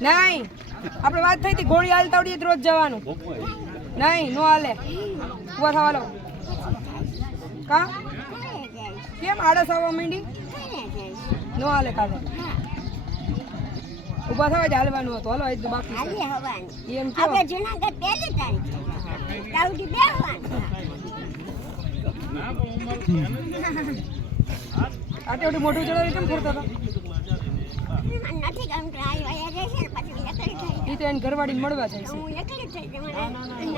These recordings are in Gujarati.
નહીં આપણે વાત થઈ હતી ઘોડી હાલતા આવડીએ તો રોજ જવાનું નહીં નો હાલે ઉભા થવા લો કા કેમ આળસ આવવા માંડી નો હાલે કાલે ઉભા થવા જ હાલવાનું હતું હાલો આજ તો બાકી એમ કે આપણે જૂનાગઢ પહેલી તારીખે તાવડી બેહવાનું આટલું મોટું ચડાવી કેમ ફરતા હતા નથી ગમતું આ વયા જાય છે પછી એકલી થઈ એ તો એને ઘરવાળી મળવા જાય છે હું એકલી થઈ મને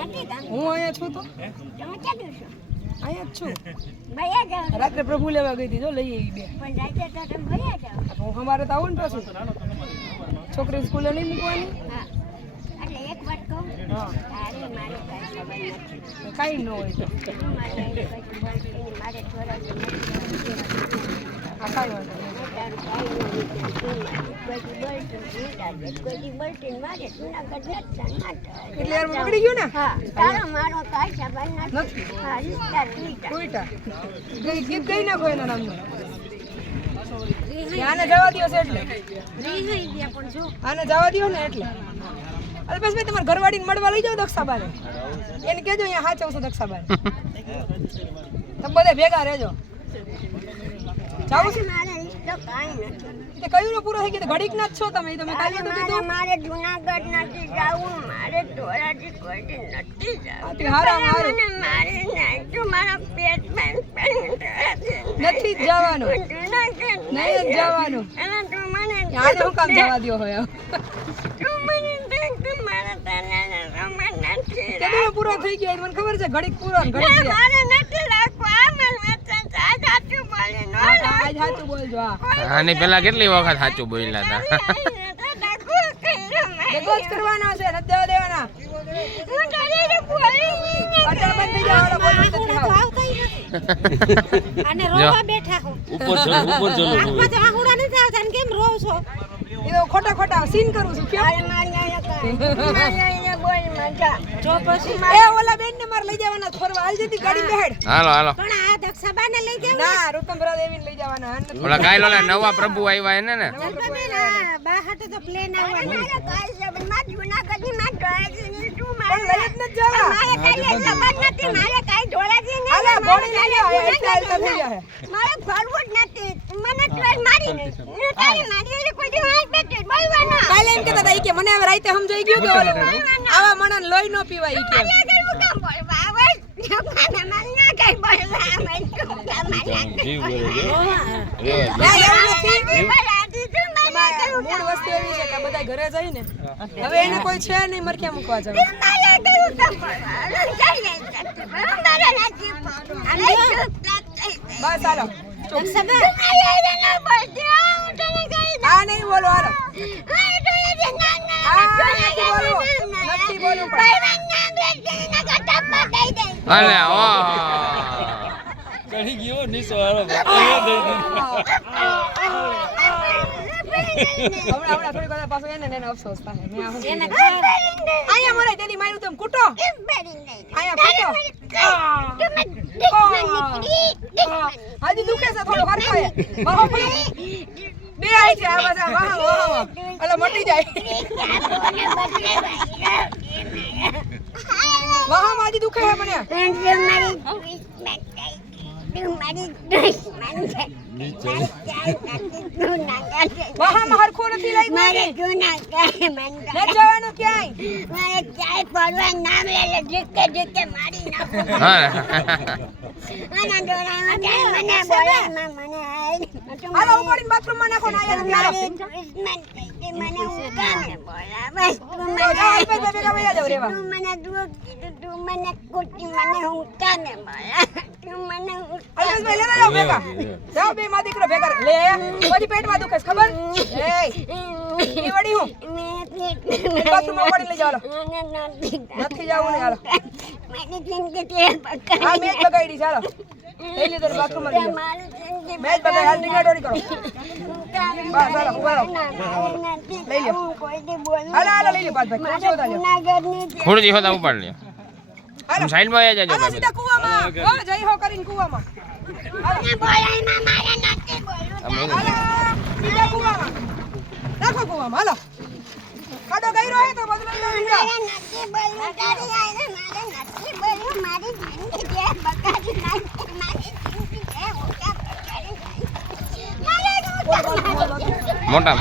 નથી ગમતું હું અહીંયા છું તો તમે ક્યાં છો અહીંયા જ છું ભૈયા જાવ રાત્રે પ્રભુ લેવા ગઈ હતી તો લઈ આવી બે પણ રાતે તો તમે ભૈયા જાવ હું અમારે તો આવું ને પાછું છોકરી સ્કૂલે નહીં મૂકવાની હા એટલે એક વાર કહું હા અરે મારે કાંઈ ખબર નથી કાંઈ ન હોય તો મારે થોડા આ કાંઈ વાંધો નહીં એટલે યાર બગડી ગયું ને ગીત ગઈ નાખો એના નામનું આને જવા દો છે એટલે આને જવા દો ને એટલે અલ્પેશ ભાઈ તમારે ઘરવાળીને મળવા લઈ જાઓ દક્ષાબાને એને કહેજો અહીંયા હાચવશો દક્ષાબાને તમે બધા ભેગા રહેજો જાવ છે તે કયું પૂરો થઈ ગયો ઘડીક ના જ છો તમે તમે કાલે તો કીધું મારે જૂનાગઢ નથી જવું મારે ધોરાજી કોઈ નથી જવું હારા મારું મારે નહીં તો મારા પેટમાં નથી જ જવાનું નહીં જ જવાનું એના તું મને આને હું કામ જવા દ્યો હોય તું મને દેખ તું મારા તને રમણ નથી કેદો પૂરો થઈ ગયો મને ખબર છે ઘડીક પૂરો ને ઘડીક મારે નથી રાખવા આ મને વચન સાચું બોલે નો આજ સાચું બોલજો આની પેલા કેટલી વખત સાચું બોલ્યા હતા ભેગો જ કરવાનો છે નથી જવા દેવાના હું તારે બોલી અટલ બંધ થઈ જાવ બોલવું નથી અને રોવા બેઠા હું ઉપર ચલો આમાં તો આહુડા નથી આવતા ને કેમ રોવ છો એ તો ખોટા ખોટા સીન કરું છું કેમ મારી આયા બોલ મજા જો પછી એ ઓલા બેન ને માર લઈ જવાના ફરવા હાલ જતી ગાડી બેડ હાલો હાલો પણ આ દક્ષાબાને લઈ જાવ ના રૂપમભરા દેવીને લઈ જવાના ઓલા કાલ ઓલા નવા પ્રભુ આવ્યા એને ને બા હાટે તો પ્લેન આવવાનું મારે કાલ જબન માં જૂનાગઢ ની માં ધોળાજી તું પણ લઈ જ નથી જવા મારે કાઈ જબન નથી મારે કાઈ ધોળાજી ને હાલો ગોળી લઈ જાવ એટલે હાલતા થઈ જાય મારે ફરવું જ નથી મને ટ્રેન મારી નહીં હું તારી મારી કોઈ દી વાત બેઠે બોલવાના કાલે એમ કહેતા હતા ઈ કે મને હવે રાતે સમજાઈ ગયું કે ઓલે આવા મણન લોહી નો પીવાય ઈ કે હું કામ બોલવા આવે મને ના કઈ બોલવા આવે તું કામ જીવ બોલે મૂળ વસ્તુ એવી છે કે બધા ઘરે જઈને હવે એને કોઈ છે નહીં મરખ્યા મૂકવા જવા બસ હાલો આ નહીં બોલો હાલો નથી બોલવું અલે ઓ ચડી ગયો નીચો હારો અહીંયા દઈ દીધું હમણાં થોડી વાર પાછો એને અફસોસ થાય મેં અહીંયા મરાય તેની માર્યું તેમ કૂટો અહીંયા કૂટો હજી દુખે છે થોડું હરખાય વાહ બે આવી છે આ બધા વાહ વાહ એટલે મટી જાય વાહ માં હજી દુખે છે મને વાહ માં હરખું નથી લાગ્યું મારે જૂનાગઢ ન જવાનું ક્યાંય મારે ચાય પડવા નામ લે જીકે જીકે મારી નાખો હા મને ડોરામાં જાય મને બોલે મને હાલો ઉપાડીને બાથરૂમ માં નાખો ને આયા મારી ટ્રીટમેન્ટ થઈ મને હું કામે બોલા બસ તું મને ભેગા વયા જાવ રેવા તું મને દુખ કીધું તું મને કુટી મને હું કામે બોલા તું મને અલ્પેશ ભાઈ લેવા જાવ ભેગા જાવ બે માં દીકરો ભેગા લે પછી પેટમાં દુખે છે ખબર એ ઈ વડી હું બાથરૂમ માં પડી લઈ જાવ નથી જાવું ને હાલો મને જિંદગી તે આ મેચ બગાડી ચાલો લઈ લીધો બાથરૂમ માં લઈ જાવ મેચ બગાડી હાલ ડીગાડોરી કરો બસ હાલો ઉભા રહો લઈ લો હાલો હાલો લઈ લો પાછ ભાઈ ખુરશી ઉતાર લ્યો ખુરજી હોતા ઉપાડ લ્યો હાલો સાઈડ માં આવી જાજો હાલો સીધા કૂવામાં હો જય હો કરીને કૂવામાં હાલો બોલાય માં મારે નથી બોલું હાલો સીધા કૂવામાં નાખો કૂવામાં આમ હાલો ખાડો કર્યો હે તો બદલાઈ લો ઈંડા મારે નથી બોલવું તારી આઈને મારે નથી બોલવું મારી જિંદગી જે બગાડી નાખી મારી જિંદગી જે ઓછા બગાડી નાખી. મારે નું મોટા